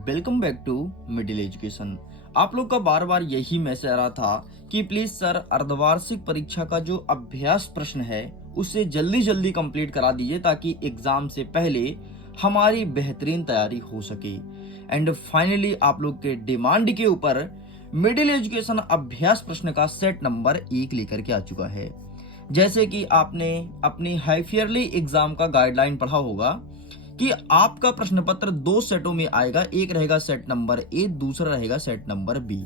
Welcome back to middle education. आप लोग का बार बार यही मैसेज आ रहा था कि प्लीज सर अर्धवार्षिक परीक्षा का जो अभ्यास प्रश्न है उसे जल्दी जल्दी कंप्लीट करा दीजिए ताकि एग्जाम से पहले हमारी बेहतरीन तैयारी हो सके। एंड फाइनली आप लोग के डिमांड के ऊपर मिडिल एजुकेशन अभ्यास प्रश्न का सेट नंबर 1 लेकर के आ चुका है। जैसे कि आपने अपनी हाफ ईयरली एग्जाम का गाइडलाइन पढ़ा होगा कि आपका प्रश्न पत्र 2 सेटों में आएगा, एक रहेगा सेट नंबर ए, दूसरा रहेगा set number B.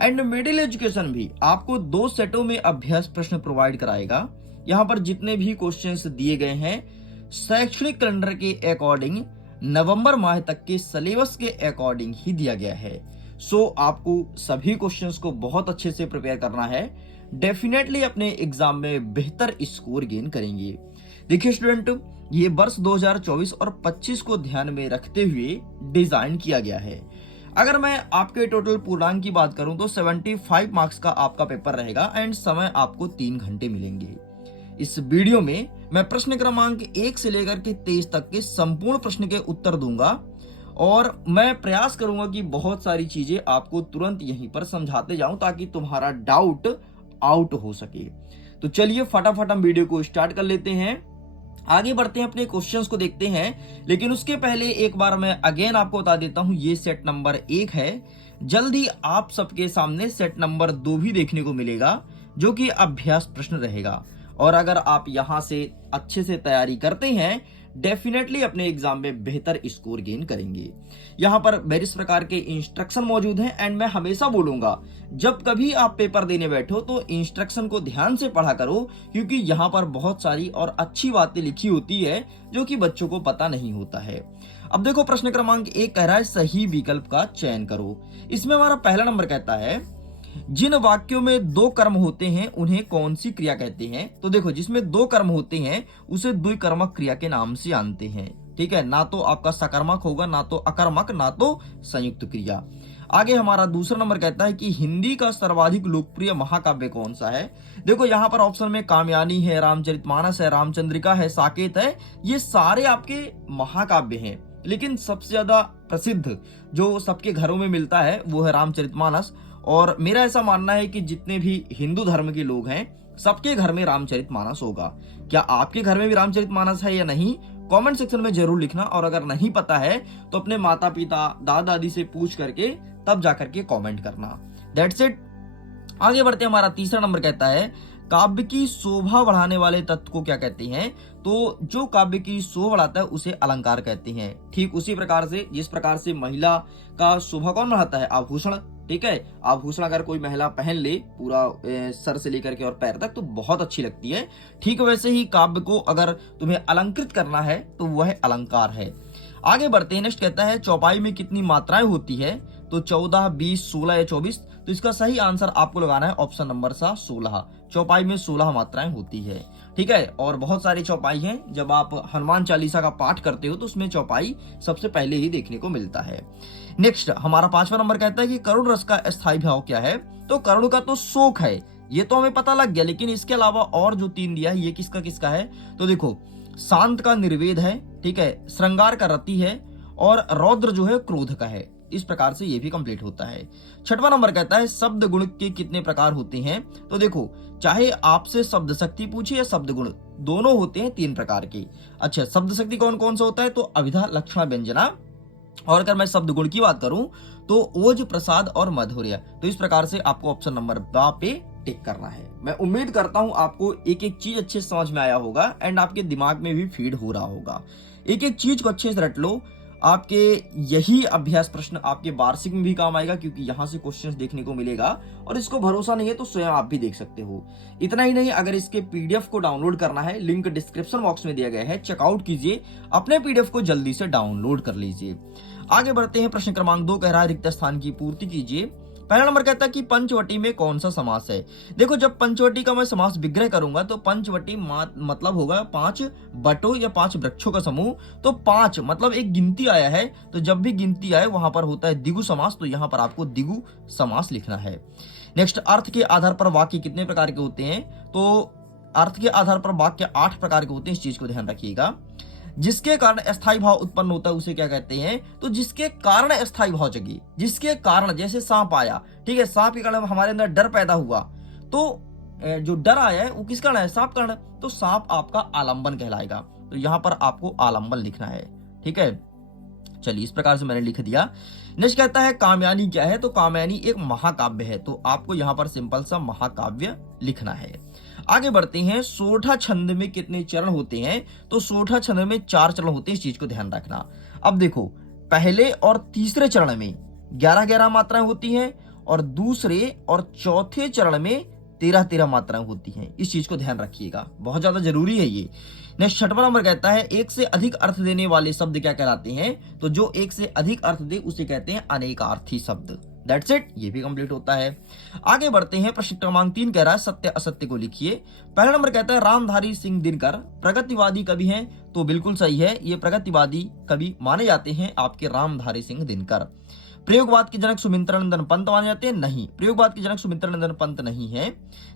And middle education भी आपको 2 सेटों में अभ्यास प्रश्न प्रोवाइड कराएगा। यहाँ पर जितने भी क्वेश्चंस दिए गए हैं शैक्षणिक कैलेंडर के अकॉर्डिंग नवंबर माह तक के सिलेबस के अकॉर्डिंग ही दिया गया है। सो आपको सभी क्वेश्चंस को बहुत अच्छे से प्रिपेयर करना है, डेफिनेटली अपने एग्जाम में बेहतर स्कोर गेन करेंगे। देखिए स्टूडेंट, ये वर्ष 2024 और 25 को ध्यान में रखते हुए डिजाइन किया गया है। अगर मैं आपके टोटल पूर्णांक की बात करूं तो 75 मार्क्स का आपका पेपर रहेगा एंड समय आपको 3 घंटे मिलेंगे। इस वीडियो में मैं प्रश्न क्रमांक 1 से लेकर के 23 तक के संपूर्ण प्रश्न के उत्तर दूंगा और मैं प्रयास करूंगा कि बहुत सारी चीजें आपको तुरंत यहीं पर समझाते जाऊं ताकि तुम्हारा डाउट आउट हो सके। तो चलिए फटाफट हम वीडियो को स्टार्ट कर लेते हैं, आगे बढ़ते हैं, अपने क्वेश्चंस को देखते हैं। लेकिन उसके पहले एक बार मैं अगेन आपको बता देता हूं, ये सेट नंबर 1 है। जल्दी आप सबके सामने सेट नंबर 2 भी देखने को मिलेगा जो कि अभ्यास प्रश्न रहेगा। और अगर आप यहां से अच्छे से तैयारी करते हैं डेफिनेटली अपने एग्जाम में बेहतर स्कोर गेन करेंगे। यहाँ पर वेरियस प्रकार के इंस्ट्रक्शन मौजूद हैं एंड मैं हमेशा बोलूंगा जब कभी आप पेपर देने बैठो तो इंस्ट्रक्शन को ध्यान से पढ़ा करो, क्योंकि यहाँ पर बहुत सारी और अच्छी बातें लिखी होती है जो कि बच्चों को पता नहीं होता है। अब देखो प्रश्न क्रमांक 1 कह रहा है सही विकल्प का चयन करो। इसमें हमारा पहला नंबर कहता है जिन वाक्यों में 2 कर्म होते हैं उन्हें कौन सी क्रिया कहते हैं। तो देखो जिसमें 2 कर्म होते हैं उसे द्विकर्मक क्रिया के नाम से जानते हैं। ठीक है, ना तो आपका सकर्मक होगा, ना तो अकर्मक, ना तो संयुक्त क्रिया। आगे हमारा दूसरा नंबर कहता है कि हिंदी का सर्वाधिक लोकप्रिय महाकाव्य कौन सा है। देखो यहाँ पर ऑप्शन में कामयानी है, रामचरितमानस है, रामचंद्रिका है, साकेत है, ये सारे आपके महाकाव्य हैं। लेकिन सबसे ज्यादा प्रसिद्ध जो सबके घरों में मिलता है वो है रामचरितमानस। और मेरा ऐसा मानना है कि जितने भी हिंदू धर्म के लोग हैं सबके घर में रामचरितमानस होगा। क्या आपके घर में भी रामचरितमानस है या नहीं, कमेंट सेक्शन में जरूर लिखना। और अगर नहीं पता है तो अपने माता पिता दादा दादी से पूछ करके तब जाकर के कमेंट करना। That's it. आगे बढ़ते हैं, हमारा तीसरा नंबर कहता है काव्य की शोभा बढ़ाने वाले तत्व को क्या कहते हैं। तो जो काव्य की शोभा बढ़ाता है उसे अलंकार कहते हैं। ठीक उसी प्रकार से जिस प्रकार से महिला का शोभा कौन बढ़ाता है, आभूषण। ठीक है, आभूषण अगर कोई महिला पहन ले पूरा सर से लेकर के और पैर तक तो बहुत अच्छी लगती है। ठीक वैसे ही काव्य को अगर तुम्हें अलंकृत करना है तो वह अलंकार है। आगे बढ़ते हैं, नेक्स्ट कहता है चौपाई में कितनी मात्राएं होती है। तो 14, 20, 16 या 24। तो इसका सही आंसर आपको लगाना है ऑप्शन नंबर 16। चौपाई में 16 मात्राएं होती है। ठीक है, और बहुत सारी चौपाई हैं। जब आप हनुमान चालीसा का पाठ करते हो तो उसमें चौपाई सबसे पहले ही देखने को मिलता है। नेक्स्ट हमारा 5वां नंबर कहता है कि करुण रस का अस्थायी भाव क्या है। तो करुण का तो शोक है, ये तो हमें पता लग गया, लेकिन इसके अलावा और जो 3 दिया है ये किसका किसका है। तो देखो शांत का निर्वेद है, ठीक है, श्रृंगार का रति है और रौद्र जो है क्रोध का है। इस प्रकार से ये भी कंप्लीट होता है। 6वां नंबर कहता है शब्द गुण के कितने प्रकार होते हैं। तो देखो चाहे आपसे शब्द शक्ति पूछे या शब्द गुण, दोनों होते हैं 3 प्रकार के। अच्छा, शब्द शक्ति कौन कौन सा होता है, तो अभिधा, लक्षण, व्यंजना। और अगर मैं शब्द गुण की बात करूं तो ओज, प्रसाद और मधुर्य। तो इस प्रकार से आपको ऑप्शन नंबर 2 पे टिक करना है। मैं उम्मीद करता हूं आपको एक एक चीज अच्छे से समझ में आया होगा एंड आपके दिमाग में भी फीड हो रहा होगा। एक एक चीज को अच्छे से रट लो। आपके यही अभ्यास प्रश्न आपके वार्षिक में भी काम आएगा, क्योंकि यहां से क्वेश्चंस देखने को मिलेगा और इसको भरोसा नहीं है तो स्वयं आप भी देख सकते हो। इतना ही नहीं, अगर इसके पीडीएफ को डाउनलोड करना है लिंक डिस्क्रिप्शन बॉक्स में दिया गया है, चेकआउट कीजिए, अपने पीडीएफ को जल्दी से डाउनलोड कर लीजिए। आगे बढ़ते हैं, प्रश्न क्रमांक 2 कह रहा है रिक्त स्थान की पूर्ति कीजिए। पहला नंबर कहता है कि पंचवटी में कौन सा समास है। देखो जब पंचवटी का मैं समास विग्रह करूंगा तो पंचवटी मतलब होगा 5 बटों या 5 वृक्षों का समूह। तो 5 मतलब एक गिनती आया है, तो जब भी गिनती आए वहां पर होता है द्विगु समास, तो यहाँ पर आपको द्विगु समास लिखना है। नेक्स्ट, अर्थ के आधार पर वाक्य कितने प्रकार के होते हैं। तो अर्थ के आधार पर वाक्य 8 प्रकार के होते हैं, इस चीज को ध्यान रखिएगा। जिसके कारण अस्थायी भाव उत्पन्न होता है उसे क्या कहते हैं? तो जिसके कारण अस्थायी भाव जगी, जिसके कारण, जैसे सांप आया, ठीक है, सांप के कारण हमारे अंदर डर पैदा हुआ, तो जो डर आया है वो किस कारण है? सांप कारण। तो सांप आपका आलंबन कहलाएगा। तो यहां पर आपको आलंबन लिखना है, ठीक है। चलिए, इस प्रकार से मैंने लिख दिया। नेक्स्ट कहता है कामयानी क्या है? तो कामयानी एक महाकाव्य है, तो आपको यहां पर सिंपल सा महाकाव्य लिखना है। आगे बढ़ते हैं। सोठा छंद में कितने चरण होते हैं? तो सोठा छंद में 4 चरण होते हैं, इस चीज को ध्यान रखना। अब देखो, पहले और तीसरे चरण में 11-11 मात्राएं होती हैं और दूसरे और चौथे चरण में 13-13 मात्राएं होती हैं। इस चीज को ध्यान रखिएगा, बहुत ज्यादा जरूरी है ये। नेक्स्ट 6वां नंबर कहता है एक से अधिक अर्थ देने वाले शब्द क्या कहलाते हैं? तो जो एक से अधिक अर्थ दे उसे कहते हैं अनेकार्थी शब्द। दैट्स इट, ये भी कंप्लीट होता है। आगे बढ़ते हैं। प्रश्न क्रमांक 3 कह रहा है सत्य असत्य को लिखिए। पहला नंबर कहता है रामधारी सिंह दिनकर प्रगतिवादी कवि हैं, तो बिल्कुल सही है, ये प्रगतिवादी कवि माने जाते हैं आपके रामधारी सिंह दिनकर। प्रयोगवाद के जनक सुमित्रानंदन पंत माने जाते हैं? नहीं, प्रयोगवाद के जनक सुमित्रानंदन पंत नहीं है।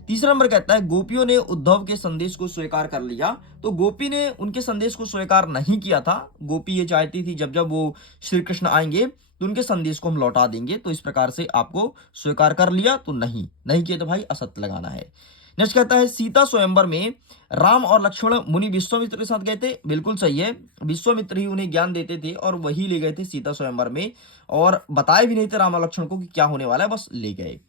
तीसरा नंबर कहता है गोपियों ने उद्धव के संदेश को स्वीकार कर लिया, तो गोपी ने उनके संदेश को स्वीकार नहीं किया था। गोपी ये चाहती थी जब जब वो श्री कृष्ण आएंगे तो उनके संदेश को हम लौटा देंगे, तो इस प्रकार से आपको स्वीकार कर लिया, तो नहीं किया तो भाई असत्य लगाना है। नेक्स्ट कहता है सीता स्वयंवर में राम और लक्ष्मण मुनि विश्वामित्र के साथ गए थे, बिल्कुल सही है, विश्वामित्र ही उन्हें ज्ञान देते थे और वही ले गए थे सीता स्वयंवर में, और बताए भी नहीं थे राम और लक्ष्मण को कि क्या होने वाला है, बस ले गए।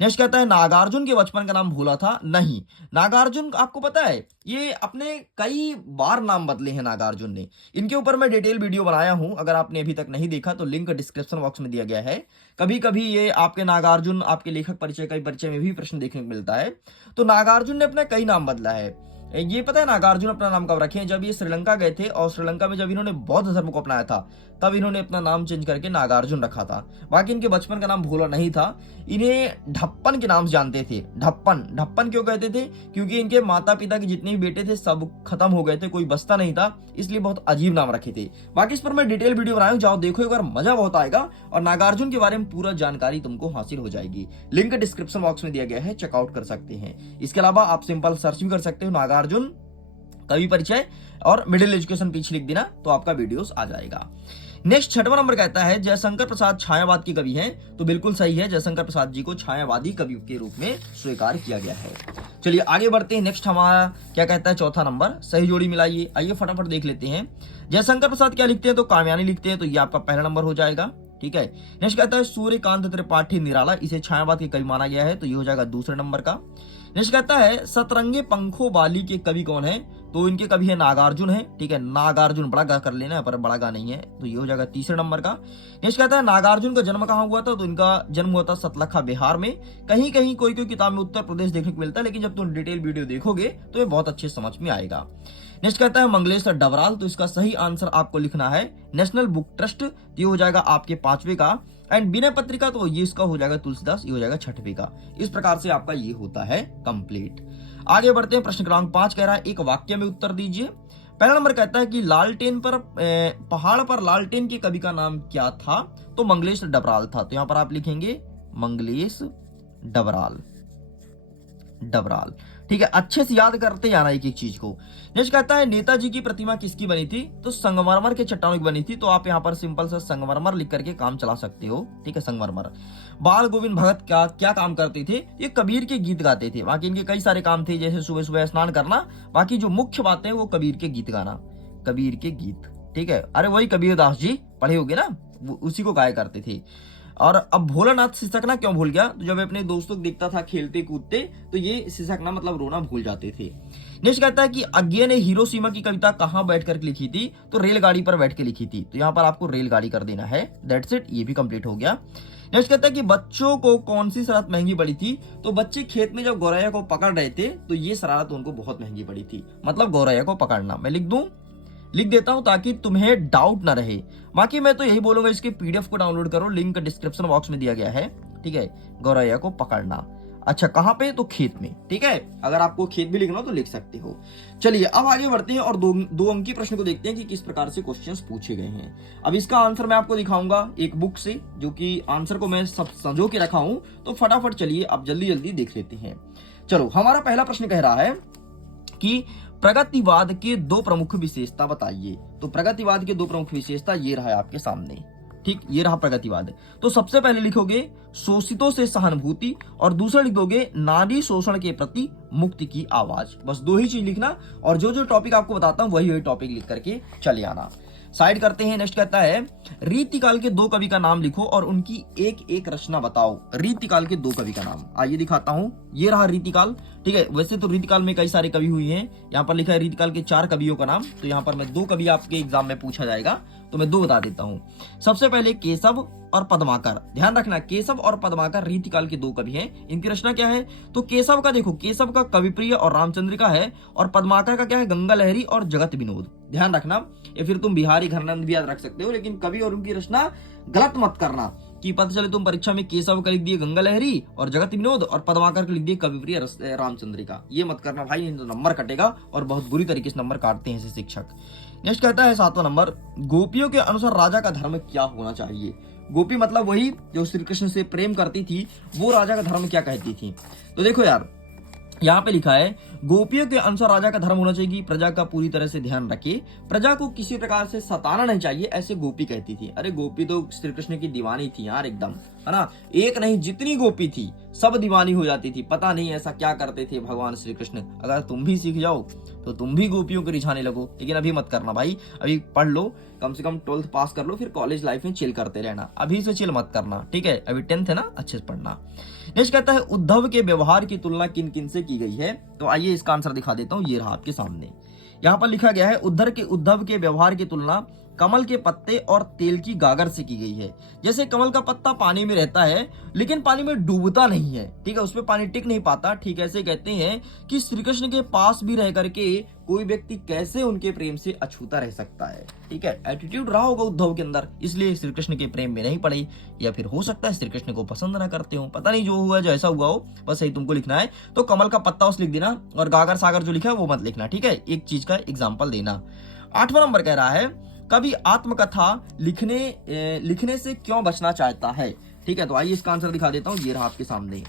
नेक्स्ट कहता है नागार्जुन के बचपन का नाम भोला था? नहीं, नागार्जुन आपको पता है ये अपने कई बार नाम बदले हैं नागार्जुन ने। इनके ऊपर मैं डिटेल वीडियो बनाया हूं, अगर आपने अभी तक नहीं देखा तो लिंक डिस्क्रिप्शन बॉक्स में दिया गया है। कभी कभी ये आपके नागार्जुन आपके लेखक परिचय का परिचय में भी प्रश्न देखने को मिलता है। तो नागार्जुन ने अपना कई नाम बदला है। ये पता है नागार्जुन अपना नाम कब रखे हैं? जब ये श्रीलंका गए थे और श्रीलंका में जब इन्होंने बौद्ध धर्म को अपनाया था तब इन्होंने अपना नाम चेंज करके नागार्जुन रखा था। बाकी इनके बचपन का नाम भोला नहीं था, इन्हें ढप्पन के नाम से जानते थे। ढप्पन, ढप्पन क्यों कहते थे? क्योंकि इनके माता पिता के जितने भी बेटे थे सब खत्म हो गए थे, कोई बचता नहीं था, इसलिए बहुत अजीब नाम रखे थे। बाकी इस पर मैं डिटेल वीडियो बनाया हूं, जाओ देखो एक बार, मजा बहुत आएगा और नागार्जुन के बारे में पूरा जानकारी तुमको हासिल हो जाएगी। लिंक डिस्क्रिप्शन बॉक्स में दिया गया है, चेकआउट कर सकते हैं। इसके अलावा आप सिंपल सर्च भी कर सकते हो नागार्जुन कवि परिचय और मिडिल एजुकेशन पीछे लिख देना तो आपका वीडियोस आ जाएगा। नेक्स्ट 6वां नंबर कहता है जयशंकर प्रसाद छायावाद के कवि हैं, तो बिल्कुल सही है, जयशंकर प्रसाद जी को छायावादी कवि के रूप में स्वीकार किया गया है। चलिए आगे बढ़ते हैं। नेक्स्ट हमारा क्या कहता है? चौथा नंबर, सही जोड़ी मिलाइए। आइए फटाफट देख लेते हैं। जयशंकर प्रसाद क्या लिखते हैं? तो कामयानी लिखते हैं, तो ये आपका पहला नंबर हो जाएगा, ठीक है। नेक्स्ट कहता है सूर्यकांत त्रिपाठी निराला, इसे छायावाद के कवि माना गया है, तो ये हो जाएगा दूसरे नंबर का। नेक्स्ट कहता है सतरंगे पंखों वाली के कवि कौन है? तो इनके कवि है नागार्जुन है, ठीक है, नागार्जुन बड़ा गा कर लेना, पर बड़ा गा नहीं है, तो ये हो जाएगा तीसरे नंबर का। नेक्स्ट कहता है नागार्जुन का जन्म कहाँ हुआ था? तो इनका जन्म हुआ था सतलखा बिहार में। कहीं कहीं कोई कोई किताब में उत्तर प्रदेश देखने को मिलता है, लेकिन जब तुम डिटेल वीडियो देखोगे तो ये बहुत अच्छे समझ में आएगा। नेक्स्ट कहता है मंगलेश डबराल, तो इसका सही आंसर आपको लिखना है नेशनल बुक ट्रस्ट, ये हो जाएगा आपके 5वें का। एंड विनय पत्रिका, तो ये इसका हो जाएगा तुलसीदास, ये हो जाएगा 6वें का। इस प्रकार से आपका ये होता है कंप्लीट। आगे बढ़ते हैं। प्रश्न क्रमांक 5 कह रहा है एक वाक्य में उत्तर दीजिए। पहला नंबर कहता है कि लालटेन पर पहाड़ पर लालटेन के कवि का नाम क्या था? तो मंगलेश डबराल था, तो यहां पर आप लिखेंगे मंगलेश डबराल, डबराल, ठीक है। अच्छे से याद करते जाना एक एक चीज को। नेक्स्ट कहता है नेताजी की प्रतिमा किसकी बनी थी? तो संगमरमर के चट्टानों की बनी थी, तो आप यहाँ पर सिंपल सा संगमरमर लिख करके काम चला सकते हो, ठीक है, संगमरमर। बाल गोविंद भगत क्या काम करते थे? ये कबीर के गीत गाते थे। बाकी इनके कई सारे काम थे, जैसे सुबह सुबह स्नान करना, बाकी जो मुख्य बात है वो कबीर के गीत गाना, कबीर के गीत, ठीक है। अरे वही कबीर दास जी पढ़े होगे ना, उसी को गाया करते थे। और अब भोलानाथ सिसकना क्यों भूल गया? तो जब अपने दोस्तों को देखता था खेलते कूदते तो ये सिसकना मतलब रोना भूल जाते थे। नेक्स्ट कहता है कि अज्ञे ने हिरोशिमा की कविता कहां बैठकर लिखी थी? तो रेलगाड़ी पर बैठ के लिखी थी, तो यहाँ पर आपको रेलगाड़ी कर देना है। दैट्स इट, ये भी कंप्लीट हो गया। नेक्स्ट कहता है कि बच्चों को कौन सी शरारत महंगी पड़ी थी? तो बच्चे खेत में जब गौरैया को पकड़ रहे थे तो ये शरारत उनको बहुत महंगी पड़ी थी, मतलब गौरैया को पकड़ना। मैं लिख देता हूं ताकि तुम्हें डाउट ना रहे। बाकी मैं तो यही बोलूंगा इसके पीडीएफ को डाउनलोड करो, लिंक डिस्क्रिप्शन बॉक्स में दिया गया है, ठीक है। गौरैया को पकड़ना, अच्छा कहां पे? तो खेत में, ठीक है। अगर आपको खेत भी लिखना हो तो लिख सकते हो। चलिए अब आगे बढ़ते हैं और दो अंकी प्रश्न को देखते हैं कि किस प्रकार से क्वेश्चंस पूछे गए हैं। अब इसका आंसर मैं आपको दिखाऊंगा एक बुक से, जो कि आंसर को मैं सब संजो के रखा हूं, तो फटाफट चलिए अब जल्दी जल्दी देख लेते हैं। चलो हमारा पहला प्रश्न कह रहा है कि प्रगतिवाद के दो प्रमुख विशेषता बताइए। तो प्रगतिवाद के दो प्रमुख विशेषता ये रहा है आपके सामने, ठीक, ये रहा प्रगतिवाद। तो सबसे पहले लिखोगे शोषितों से सहानुभूति और दूसरा लिखोगे नारी शोषण के प्रति मुक्ति की आवाज। बस दो ही चीज लिखना और जो जो टॉपिक आपको बताता हूं वही वही टॉपिक लिख करके चले आना। साइड करते हैं। नेक्स्ट कहता है रीतिकाल के दो कवि का नाम लिखो और उनकी एक एक रचना बताओ। रीतिकाल के दो कवि का नाम आइए दिखाता हूं। ये रहा रीतिकाल, ठीक है। वैसे तो रीतिकाल में कई सारे कवि हुए हैं, यहाँ पर लिखा है रीतिकाल के 4 कवियों का नाम। तो यहाँ पर मैं 2 कवि आपके एग्जाम में पूछा जाएगा तो मैं 2 बता देता हूँ। सबसे पहले केशव और पद्माकर। ध्यान रखना केशव और पद्माकर रीतिकाल के 2 कवि हैं। इनकी रचना क्या है? तो केशव का देखो, केशव का कविप्रिय और रामचंद्रिका है और पद्माकर का क्या है? गंगा लहरी और जगत विनोद। ध्यान रखना, या फिर तुम बिहारी घरानंद भी याद रख सकते हो, लेकिन कवि और उनकी रचना गलत मत करना कि पता चले तुम परीक्षा में केशव का लिख दिए गंगा लहरी और जगत विनोद और पद्माकर का लिख दिए कविप्रिय रामचंद्रिका। ये मत करना भाई, नहीं तो नंबर कटेगा और बहुत बुरी तरीके से नंबर काटते हैं ऐसे शिक्षक। नेक्स्ट कहता है 7वां नंबर, गोपियों के अनुसार राजा का धर्म क्या होना चाहिए? गोपी मतलब वही जो श्री कृष्ण से प्रेम करती थी, वो राजा का धर्म क्या कहती थी? तो देखो यार, यहाँ पे लिखा है गोपियों के अनुसार राजा का धर्म होना चाहिए कि प्रजा का पूरी तरह से ध्यान रखे, प्रजा को किसी प्रकार से सताना नहीं चाहिए, ऐसे गोपी कहती थी। अरे गोपी तो श्री कृष्ण की दीवानी थी यार एकदम, है ना। एक नहीं जितनी गोपी थी सब दीवानी हो जाती थी। पता नहीं ऐसा क्या करते थे भगवान श्री कृष्ण। अगर तुम भी सीख जाओ तो तुम भी गोपियों को रिझाने लगो, लेकिन अभी मत करना भाई। अभी पढ़ लो, कम से कम 12th पास कर लो, फिर कॉलेज लाइफ में चिल करते रहना। अभी से चिल मत करना, ठीक है। अभी 10th है ना, अच्छे से पढ़ना। नेक्स्ट कहता है उद्धव के व्यवहार की तुलना किन किन से की गई है? तो आइए इसका आंसर दिखा देता हूं। ये रहा आपके सामने, यहाँ पर लिखा गया है उद्धव के व्यवहार की तुलना कमल के पत्ते और तेल की गागर से की गई है। जैसे कमल का पत्ता पानी में रहता है लेकिन पानी में डूबता नहीं है, ठीक है, उसमें पानी टिक नहीं पाता। ठीक ऐसे कहते हैं कि श्री कृष्ण के पास भी रह करके कोई व्यक्ति कैसे उनके प्रेम से अछूता रह सकता है। ठीक है, एटीट्यूड रहा होगा उद्धव के अंदर, इसलिए श्री कृष्ण के प्रेम में नहीं पड़े, या फिर हो सकता है श्री कृष्ण को पसंद ना करते हो, पता नहीं, जो हुआ जो ऐसा हुआ हो, बस यही तुमको लिखना है। तो कमल का पत्ता उस लिख देना और गागर सागर जो लिखा है वो मत लिखना, ठीक है, एक चीज का एग्जाम्पल देना। 8वां नंबर कह रहा है कवि आत्मकथा लिखने से क्यों बचना चाहता है? ठीक है, तो आइए इसका आंसर दिखा देता हूं। ये रहा आपके सामने,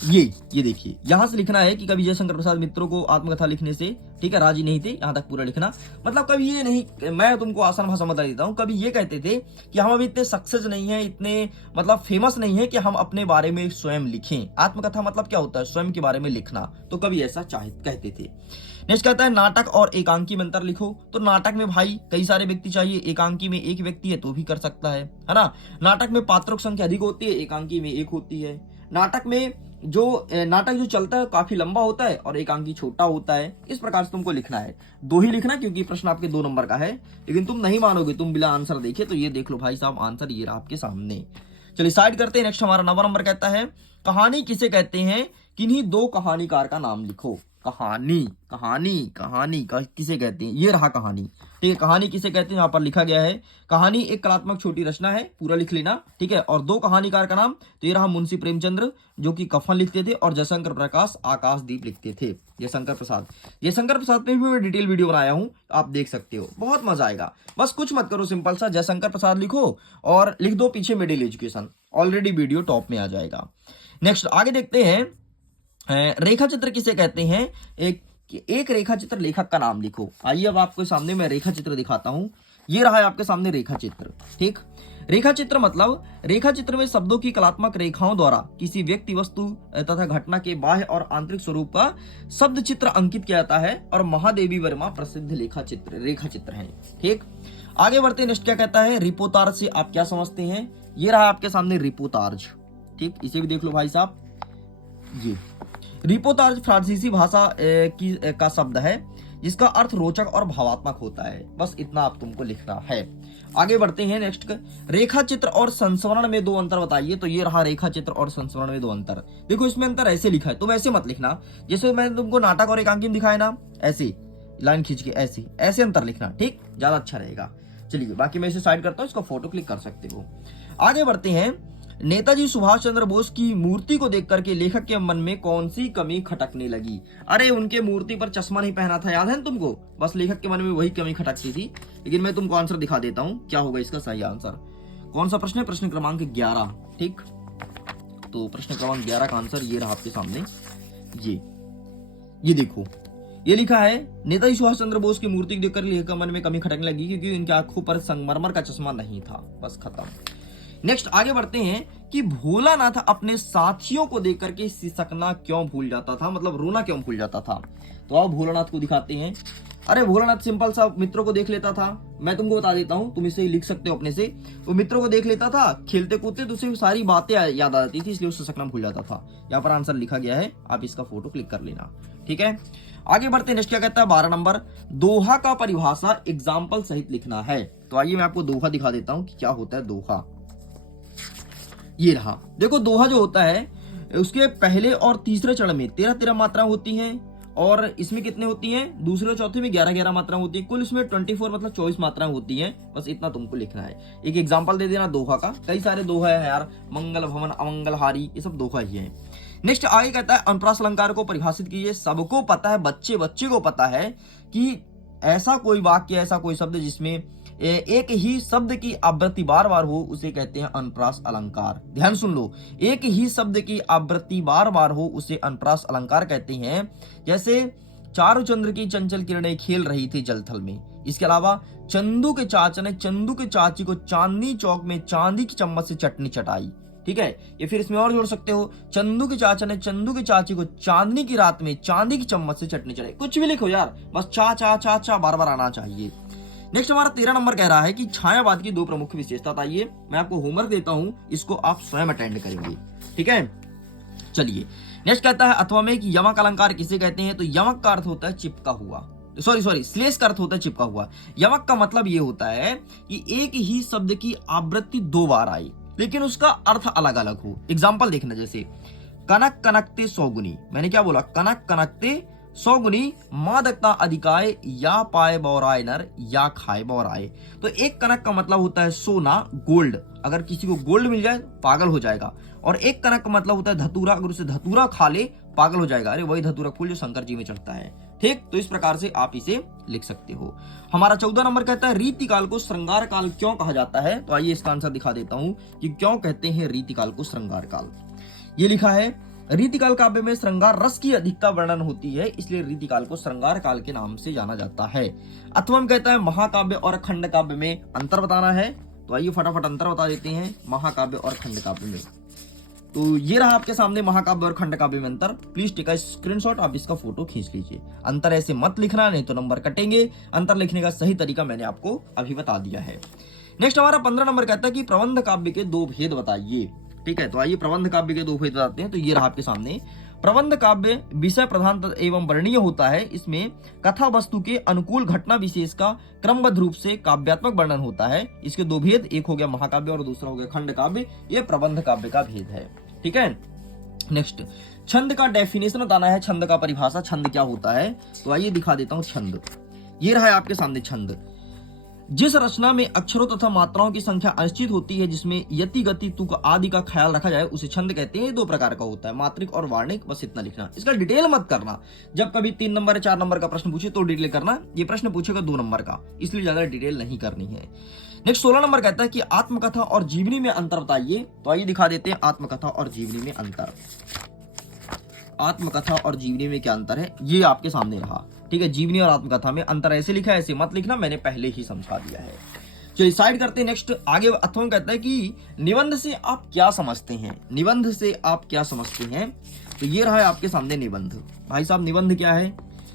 ये देखिए, यहां से लिखना है कि कवि जयशंकर प्रसाद मित्रों को आत्मकथा लिखने से, ठीक है, राजी नहीं थे। यहां तक पूरा लिखना, मतलब कभी ये नहीं, मैं तुमको आसान भाषा में बता देता हूं। कभी ये कहते थे कि हम अभी इतने सक्सेस नहीं है, इतने मतलब फेमस नहीं है कि हम अपने बारे में स्वयं लिखें। आत्मकथा मतलब क्या होता है? स्वयं के बारे में लिखना। तो कभी ऐसा कहते थे। नेक्स्ट कहता है नाटक और एकांकी में अंतर लिखो। तो नाटक में भाई कई सारे व्यक्ति चाहिए, एकांकी में एक व्यक्ति है तो भी कर सकता है ना। नाटक में पात्रों की संख्या अधिक होती है, एकांकी में एक होती है। नाटक में नाटक जो चलता है काफी लंबा होता है और एकांकी छोटा होता है। इस प्रकार से तुमको लिखना है, 2 ही लिखना क्योंकि प्रश्न आपके 2 नंबर का है। लेकिन तुम नहीं मानोगे, तुम बिना आंसर देखे। तो ये देख लो भाई साहब, आंसर ये रहा आपके सामने। चलिए साइड करते हैं। नेक्स्ट हमारा 9वां नंबर कहता है कहानी किसे कहते हैं? किन्हीं 2 कहानीकार का नाम लिखो। कहानी किसे कहते हैं? ये रहा कहानी, ठीक है। कहानी किसे कहते हैं यहाँ पर लिखा गया है। कहानी एक कलात्मक छोटी रचना है, पूरा लिख लेना, ठीक है। और 2 कहानीकार का नाम, तो ये रहा मुंशी प्रेमचंद्र जो कि कफन लिखते थे और जयशंकर प्रकाश आकाशदीप लिखते थे। जयशंकर प्रसाद पे भी मैं डिटेल वीडियो बनाया हूं, आप देख सकते हो, बहुत मजा आएगा। बस कुछ मत करो, सिंपल सा जयशंकर प्रसाद लिखो और लिख दो पीछे middle education, already video top में आ जाएगा। नेक्स्ट आगे देखते हैं, रेखा चित्र किसे कहते हैं? एक रेखा चित्र लेखक का नाम लिखो। आइए अब आपके सामने मैं रेखा चित्र दिखाता हूं। ये रहा है आपके सामने रेखा चित्र, ठीक। रेखा चित्र मतलब रेखा चित्र में शब्दों की कलात्मक रेखाओं द्वारा किसी व्यक्ति, वस्तु तथा घटना के बाह्य और आंतरिक स्वरूप का शब्द चित्र अंकित किया जाता है और महादेवी वर्मा प्रसिद्ध रेखा चित्र है, ठीक। आगे बढ़ते, नेक्स्ट क्या कहता है? रिपोर्तार्ज से आप क्या समझते हैं? ये रहा आपके सामने रिपोर्तार्ज, ठीक। इसे भी देख लो भाई साहब। ये रिपोर्तार्ज फ्रांसीसी भाषा का शब्द है जिसका अर्थ रोचक और भावात्मक होता है। बस इतना आप तुमको लिखना है। आगे बढ़ते हैं। नेक्स्ट, रेखा चित्र और संस्मरण में 2 अंतर बताइए। तो ये रहा रेखा चित्र और संस्मरण में 2 अंतर। देखो इसमें अंतर ऐसे लिखा है, तुम ऐसे मत लिखना जैसे मैंने तुमको नाटक और एकांकी में दिखाया ना, ऐसे लाइन खींच के ऐसे अंतर लिखना, ठीक, ज्यादा अच्छा रहेगा। चलिए बाकी मैं इसे साइड करता हूँ, इसका फोटो क्लिक कर सकते हो। आगे बढ़ते हैं। नेताजी सुभाष चंद्र बोस की मूर्ति को देख करके लेखक के मन में कौन सी कमी खटकने लगी? अरे उनके मूर्ति पर चश्मा नहीं पहना था, याद है ना तुमको? बस लेखक के मन में वही कमी खटकती थी। लेकिन मैं तुमको आंसर दिखा देता हूं, क्या होगा इसका सही आंसर। कौन सा प्रश्न है? प्रश्न क्रमांक 11, ठीक। तो प्रश्न क्रमांक 11 का आंसर ये रहा आपके सामने। ये देखो, ये लिखा है, नेताजी सुभाष चंद्र बोस की मूर्ति देखकर लेखक के मन में कमी खटकने लगी क्योंकि उनकी आंखों पर संगमरमर का चश्मा नहीं था। बस खत्म। नेक्स्ट आगे बढ़ते हैं कि भोलानाथ अपने साथियों को देख करके सिसकना क्यों भूल जाता था, मतलब रोना क्यों भूल जाता था। तो आओ भोलानाथ को दिखाते हैं। अरे भोलानाथ सिंपल सा मित्रों को देख लेता था। मैं तुमको बता देता हूँ, तुम इसे लिख सकते हो अपने से। वो मित्रों को देख लेता था, खेलते कूदते तो उसे सारी बातें याद आ जाती थी, इसलिए उससे सिसकना भूल जाता था। यहाँ पर आंसर लिखा गया है, आप इसका फोटो क्लिक कर लेना। ठीक है, आगे बढ़ते हैं। नेक्स्ट क्या कहता है 12 नंबर, दोहा का परिभाषा एग्जाम्पल सहित लिखना है। तो आइए मैं आपको दोहा दिखा देता हूँ कि क्या होता है दोहा। ये रहा, देखो दोहा जो होता है उसके पहले और तीसरे चरण में 13-13 मात्राएं होती हैं, और इसमें कितने होती हैं, दूसरे और चौथे में 11-11 मात्राएं होती है। कुल इसमें 24 मतलब 24 मात्राएं होती हैं। बस इतना तुमको लिखना है। एक एग्जांपल दे देना दोहा का। कई सारे दोहा है यार, मंगल भवन, अमंगलहारी, ये सब दोहा ही है। नेक्स्ट आगे कहता है अनुप्रास अलंकार को परिभाषित कीजिए। सबको पता है, बच्चे बच्चे को पता है कि ऐसा कोई वाक्य, ऐसा कोई शब्द जिसमें एक ही शब्द की आवृत्ति बार बार हो, उसे कहते हैं अनुप्रास अलंकार। ध्यान सुन लो, एक ही शब्द की आवृत्ति बार बार हो उसे अनुप्रास अलंकार कहते हैं। जैसे चारुचंद्र की चंचल किरणें खेल रही थी जलथल में। इसके अलावा चंदू के चाचा ने चंदू के चाची को चांदनी चौक में चांदी की चम्मच से चटनी चटाई। ठीक है, ये फिर इसमें और जोड़ सकते हो, चंदू के चाचा ने चंदू की चाची को चांदनी की रात में चांदी की चम्मच से चटनी चटाई। कुछ भी लिखो यार, बस चा चा चा चा बार बार आना चाहिए। नेक्स्ट हमारा 13 नंबर कह रहा है कि छायावाद की 2 प्रमुख विशेषता। आइए मैं आपको होमवर्क देता हूं, इसको आप स्वयं अटेंड करेंगे। ठीक है, चलिए नेक्स्ट कहता है अथवा में कि यमक अलंकार किसे कहते हैं। तो यमक का अर्थ होता है चिपका हुआ, सॉरी श्लेष का अर्थ होता है चिपका हुआ। यमक का मतलब ये होता है कि एक ही शब्द की आवृत्ति 2 बार आई लेकिन उसका अर्थ अलग अलग हो। एग्जाम्पल देखना, जैसे कनक कनकते 100 गुनी। मैंने क्या बोला, कनक कनकते 100 गुनी, मादकता अधिकाय, या पाए बौराय नर, या खाए बौराय। तो एक कनक का मतलब होता है सोना, गोल्ड। अगर किसी को गोल्ड मिल जाए पागल हो जाएगा। और एक कनक का मतलब होता है धतूरा, अगर उसे धतूरा खा ले पागल हो जाएगा। अरे वही धतूरा फूल जो शंकर जी में चढ़ता है। ठीक, तो इस प्रकार से आप इसे लिख सकते हो। हमारा 14 नंबर कहता है रीतिकाल को श्रृंगार काल क्यों कहा जाता है। तो आइए इसका आंसर दिखा देता हूं कि क्यों कहते हैं रीतिकाल को श्रृंगार काल। ये लिखा है, रीतिकाल काव्य में श्रृंगार रस की अधिकता वर्णन होती है, इसलिए रीतिकाल को श्रृंगार काल के नाम से जाना जाता है। अथवा कहता है महाकाव्य और खंड काव्य में अंतर बताना है। तो आइए फटाफट अंतर बता देते हैं महाकाव्य और खंड काव्य में। तो ये रहा आपके सामने महाकाव्य और खंड काव्य में अंतर। प्लीज टेक अ स्क्रीनशॉट, आप इसका फोटो खींच लीजिए। अंतर ऐसे मत लिखना, नहीं तो नंबर कटेंगे। अंतर लिखने का सही तरीका मैंने आपको अभी बता दिया है। नेक्स्ट हमारा 15 नंबर कहता है कि प्रबंध काव्य के 2 भेद बताइए। ठीक है, तो आइए प्रबंध काव्य के 2 भेद बताते हैं। तो ये रहा आपके सामने, प्रबंध काव्य विषय प्रधान एवं वर्णनीय होता है। इसमें कथा वस्तु के अनुकूल घटना विशेष का क्रमबद्ध रूप से काव्यात्मक वर्णन होता है। इसके 2 भेद, एक हो गया महाकाव्य और दूसरा हो गया खंड काव्य। ये प्रबंध काव्य का भेद है। ठीक है, नेक्स्ट छंद का डेफिनेशन बताना है, छंद का परिभाषा, छंद क्या होता है। तो आइए दिखा देता हूं छंद। ये रहा है आपके सामने छंद। जिस रचना में अक्षरों तथा मात्राओं की संख्या अनिश्चित होती है, जिसमें यति गति तुक आदि का ख्याल रखा जाए, उसे छंद कहते हैं। 2 प्रकार का होता है, मात्रिक और वार्णिक। बस इतना लिखना, इसका डिटेल मत करना। जब कभी 3 नंबर 4 नंबर का प्रश्न पूछे तो डिटेल करना। ये प्रश्न पूछेगा 2 नंबर का, इसलिए ज्यादा डिटेल नहीं करनी है। नेक्स्ट 16 नंबर कहता है कि आत्मकथा और जीवनी में अंतर बताइए। तो आइए दिखा देते हैं आत्मकथा और जीवनी में अंतर। आत्मकथा और जीवनी में क्या अंतर है, ये आपके सामने रहा। ठीक है, जीवनी और आत्मकथा में अंतर ऐसे लिखा है, ऐसे मत लिखना, मैंने पहले ही समझा दिया है। चलिए साइड करते हैं। नेक्स्ट आगे अथवा कहता है कि निबंध से आप क्या समझते हैं। निबंध से आप क्या समझते हैं। तो ये रहा है आपके सामने निबंध। भाई साहब निबंध क्या है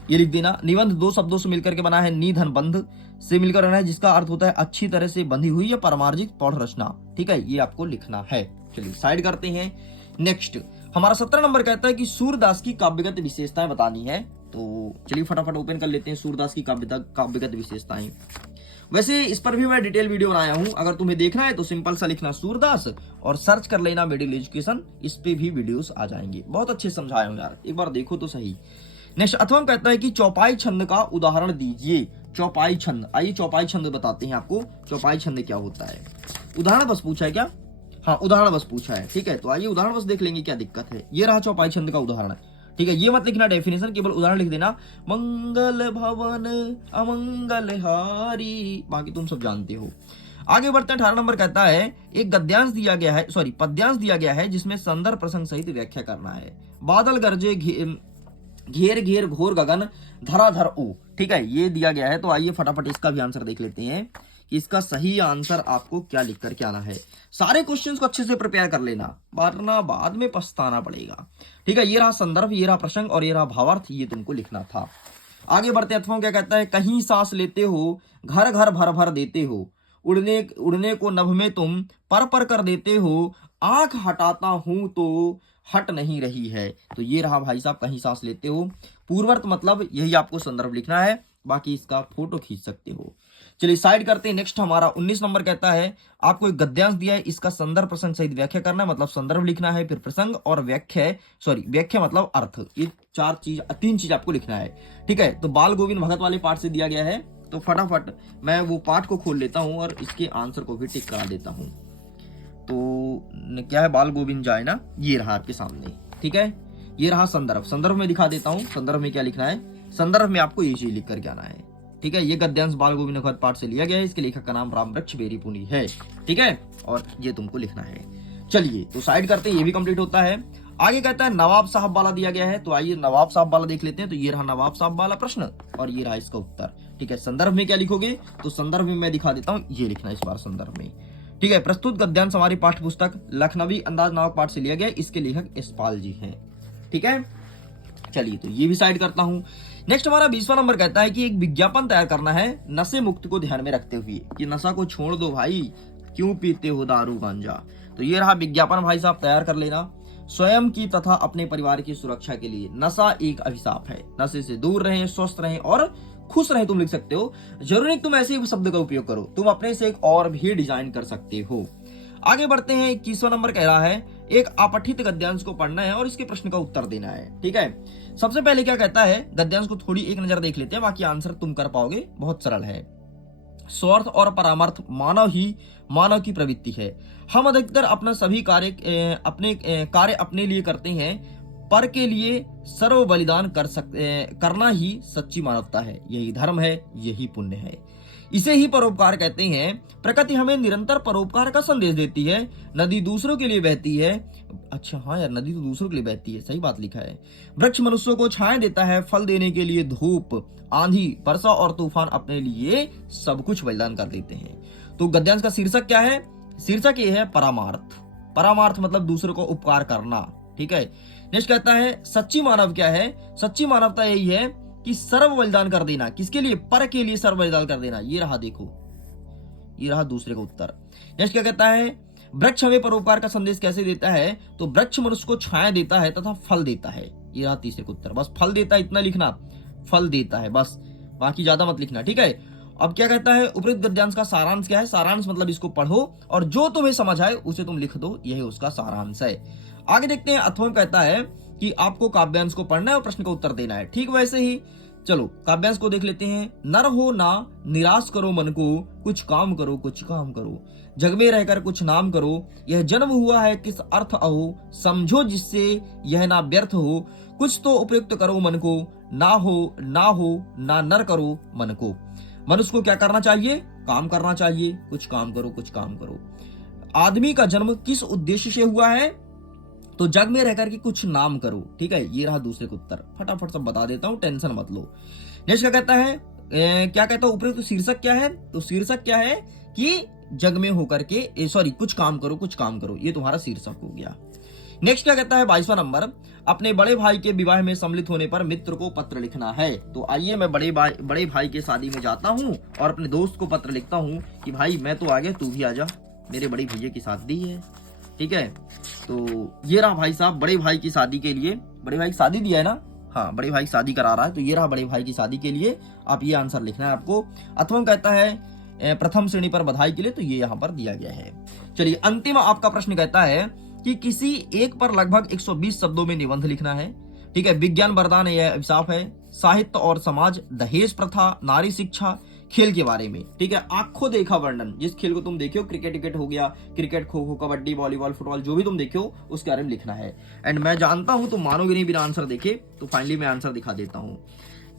ये लिख देना। निबंध 2 शब्दों से मिलकर के बना है, निधन बंध से मिलकर बना है, जिसका अर्थ होता है अच्छी तरह से बंधी हुई या परमार्जित पौध रचना। ठीक है, ये आपको लिखना है। चलिए साइड करते हैं। नेक्स्ट हमारा 17 नंबर कहता है कि सूरदास की काव्यगत विशेषताएं बतानी है। तो चलिए फटाफट ओपन कर लेते हैं सूरदास की काव्यगत विशेषताएं। वैसे इस पर भी मैं डिटेल वीडियो बनाया हूं, अगर तुम्हें देखना है तो सिंपल सा लिखना सूरदास और सर्च कर लेना मिडिल एजुकेशन, इस पे भी वीडियोस आ जाएंगे। बहुत अच्छे समझाया हूं यार, एक बार देखो तो सही। नेक्स्ट अथवा कहता है कि चौपाई छंद का उदाहरण दीजिए। चौपाई छंद, आइए चौपाई छंद बताते हैं आपको। चौपाई छंद क्या होता है, उदाहरण बस पूछा है क्या। हाँ उदाहरण बस पूछा है। ठीक है, तो आइए उदाहरण बस देख लेंगे क्या दिक्कत है। ये रहा चौपाई छंद का उदाहरण। ठीक है, ये मत लिखना डेफिनेशन, केवल उदाहरण लिख देना। मंगल भवन अमंगल हारी, बाकी तुम सब जानते हो। आगे बढ़ते हैं। 18 नंबर कहता है एक गद्यांश दिया गया है, पद्यांश दिया गया है, जिसमें संदर्भ प्रसंग सहित व्याख्या करना है। बादल गरजे घेर घेर घोर गगन धराधर ऊ। ठीक है, ये दिया गया है। तो आइए फटाफट इसका भी आंसर देख लेते हैं कि इसका सही आंसर आपको क्या लिख करके आना है। सारे क्वेश्चंस को अच्छे से प्रिपेयर कर लेना, वरना बाद में पछताना पड़ेगा। ठीक है, ये रहा संदर्भ, ये रहा प्रसंग और ये रहा भावार्थ, ये तुमको लिखना था। आगे बढ़ते अथवा क्या कहता है, कहीं सांस लेते हो, घर घर भर भर देते हो, उड़ने उड़ने को नभ में तुम पर कर देते हो, आंख हटाता हूं तो हट नहीं रही है। तो ये रहा भाई साहब, कहीं सांस लेते हो, पूर्वर्त मतलब यही आपको संदर्भ लिखना है, बाकी इसका फोटो खींच सकते हो। चलिए साइड करते हैं। नेक्स्ट हमारा 19 नंबर कहता है, आपको एक गद्यांश दिया है, इसका संदर्भ प्रसंग सहित व्याख्या करना है, मतलब संदर्भ लिखना है, फिर प्रसंग और व्याख्या मतलब अर्थ। ये तीन चीज आपको लिखना है। ठीक है, तो बाल गोविंद भगत वाले पाठ से दिया गया है। तो फटाफट मैं वो पाठ को खोल लेता हूं और इसके आंसर को भी टिक करा देता हूं। तो क्या है, बाल गोविंद जाए ना, ये रहा आपके सामने। ठीक है, ये रहा संदर्भ। संदर्भ में दिखा देता हूं, संदर्भ में क्या लिखना है। संदर्भ में आपको ये चीज लिख करके आना है। ठीक है, ये गद्यांश बाल गोविंद भगत पाठ से लिया गया है, इसके लेखक का नाम रामवृक्ष बेरीपुनी है। ठीक है, और ये तुमको लिखना है। चलिए तो साइड करते हैं, ये भी कंप्लीट होता है। आगे कहता है नवाब साहब वाला दिया गया है। तो आइए नवाब साहब वाला देख लेते हैं। तो ये रहा नवाब साहब वाला प्रश्न और ये रहा इसका उत्तर। ठीक है, संदर्भ में क्या लिखोगे, तो संदर्भ में मैं दिखा देता हूं, ये लिखना है इस बार संदर्भ में। ठीक है, प्रस्तुत गद्यांश हमारी पाठ्य पुस्तक लखनवी अंदाज नामक पाठ से लिया गया, इसके लेखक यशपाल जी हैं। ठीक है, चलिए तो ये भी साइड करता हूं। नेक्स्ट हमारा 20वां नंबर कहता है कि एक विज्ञापन तैयार करना है नशे मुक्त को ध्यान में रखते हुए, कि नशा को छोड़ दो भाई, क्यों पीते हो दारू गांजा। तो ये रहा विज्ञापन, भाई साहब तैयार कर लेना। स्वयं की तथा अपने परिवार की सुरक्षा के लिए नशा एक अभिशाप है, नशे से दूर रहें, स्वस्थ रहें और खुश रहें। तुम लिख सकते हो, जरूरी नहीं तुम ऐसे ही शब्द का उपयोग करो, तुम अपने से एक और भी डिजाइन कर सकते हो। आगे बढ़ते हैं। 21वां नंबर कह रहा है, एक अपठित गद्यांश को पढ़ना है और इसके प्रश्न का उत्तर देना है। ठीक है, सबसे पहले क्या कहता है, गद्यांश को थोड़ी एक नजर देख लेते हैं, बाकी आंसर तुम कर पाओगे, बहुत सरल है। स्वार्थ और परामार्थ मानव की प्रवृत्ति है। हम अधिकतर अपना सभी कार्य अपने लिए करते हैं, पर के लिए सर्व बलिदान करना ही सच्ची मानवता है, यही धर्म है, यही पुण्य है, इसे ही परोपकार कहते हैं। प्रकृति हमें निरंतर परोपकार का संदेश देती है। नदी दूसरों के लिए बहती है। अच्छा हाँ यार, नदी तो दूसरों के लिए बहती है, सही बात लिखा है। वृक्ष मनुष्यों को छाया देता है, फल देने के लिए धूप, आंधी, वर्षा और तूफान अपने लिए सब कुछ बलिदान कर देते हैं। तो गद्यांश का शीर्षक क्या है, शीर्षक ये है परामार्थ। परामार्थ मतलब दूसरों को उपकार करना। ठीक है, नेक्स्ट कहता है सच्ची मानव क्या है, सच्ची मानवता यही है कि सर्व बलिदान कर देना, किसके लिए, पर के लिए सर्व बलिदान कर देना। ये रहा, देखो ये रहा दूसरे का उत्तर। नेक्स्ट क्या कहता है, वृक्ष हमें परोपकार का संदेश कैसे देता है, तो वृक्ष मनुष्य को छाया देता है तथा फल देता है। ये रहा तीसरे का उत्तर। बस फल देता है इतना लिखना, फल देता है बस, बाकी ज्यादा मत लिखना। ठीक है, अब क्या कहता है, उपरोक्त गद्यांश का सारांश क्या है। सारांश मतलब इसको पढ़ो और जो तुम्हें समझ आए उसे तुम लिख दो, यही उसका सारांश है। आगे देखते हैं। अथवा कहता है कि आपको काव्यांश को पढ़ना है और प्रश्न का उत्तर देना है। ठीक वैसे ही चलो काव्यांश को देख लेते हैं। नर हो ना निराश करो मन को, कुछ काम करो कुछ काम करो, जग में रहकर कुछ नाम करो, यह जन्म हुआ है किस अर्थ अहो, समझो जिससे यह ना व्यर्थ हो, कुछ तो उपयुक्त करो मन को, ना हो ना नर करो मन को। मनुष्य को क्या करना चाहिए, काम करना चाहिए, कुछ काम करो कुछ काम करो। आदमी का जन्म किस उद्देश्य से हुआ है, तो जग में रहकर के कुछ नाम करो। ठीक है, ये रहा दूसरे का उत्तर, फटाफट सब बता देता हूं, टेंशन मत लो। नेक्स्ट क्या कहता है, क्या कहता है उपयुक्त शीर्षक क्या है, तो शीर्षक क्या है कि जग में होकर के कुछ काम करो कुछ काम करो, ये तुम्हारा शीर्षक हो गया। नेक्स्ट क्या कहता है 22वां नंबर, अपने बड़े भाई के विवाह में सम्मिलित होने पर मित्र को पत्र लिखना है। तो आइए मैं बड़े भाई के शादी में जाता हूँ और अपने दोस्त को पत्र लिखता हूँ कि भाई मैं तो आ गया, तू भी आ जा, मेरे बड़े भैया की शादी है। ठीक है, तो ये रहा भाई साहब बड़े भाई की शादी के लिए, बड़े भाई की शादी दिया है ना, हाँ बड़े भाई की शादी करा रहा है, तो ये रहा बड़े भाई की शादी के लिए आप ये आंसर लिखना है आपको। अथवा कहता है प्रथम श्रेणी पर बधाई के लिए, तो ये यहाँ पर दिया गया है। चलिए अंतिम आपका प्रश्न कहता है कि किसी एक पर लगभग 120 शब्दों में निबंध लिखना है। ठीक है, विज्ञान वरदान यह अभिशाप है, साहित्य और समाज, दहेज प्रथा, नारी शिक्षा, खेल के बारे में। ठीक है, आंखों देखा वर्णन, जिस खेल को तुम देखो, क्रिकेट हो गया, cricket, kho kho, kabaddi, volleyball, football, जो भी तुम देखो उसके बारे में लिखना है। एंड मैं जानता हूं तुम मानोगे नहीं बिना आंसर देखे, तो फाइनली मैं आंसर दिखा देता हूं।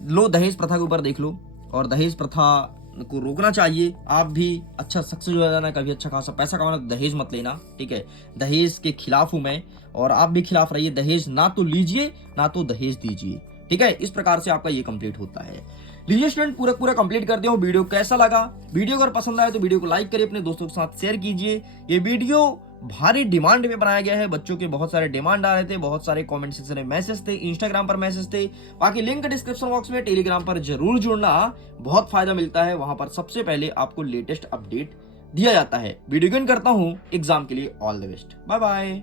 लो दहेज प्रथा के ऊपर देख लो, और दहेज प्रथा को रोकना चाहिए। आप भी अच्छा सक्सेस हो जाना, कभी अच्छा खासा पैसा कमाना, दहेज मत लेना। ठीक है, दहेज के खिलाफ हूं मैं, और आप भी खिलाफ रहिए। दहेज ना तो लीजिए ना तो दहेज दीजिए। ठीक है, इस प्रकार से आपका ये कंप्लीट होता है। लीजिए स्टूडेंट, पूरा कंप्लीट करते हो। वीडियो कैसा लगा? वीडियो अगर पसंद आए तो वीडियो को लाइक करिए, अपने दोस्तों के साथ शेयर कीजिए। ये वीडियो भारी डिमांड में बनाया गया है, बच्चों के बहुत सारे डिमांड आ रहे थे, बहुत सारे कमेंट सेक्शन में मैसेज थे, इंस्टाग्राम पर मैसेज थे। बाकी लिंक डिस्क्रिप्शन बॉक्स में, टेलीग्राम पर जरूर जुड़ना, बहुत फायदा मिलता है। वहां पर सबसे पहले आपको लेटेस्ट अपडेट दिया जाता है। वीडियो गेन करता हूं एग्जाम के लिए। All the best, bye bye.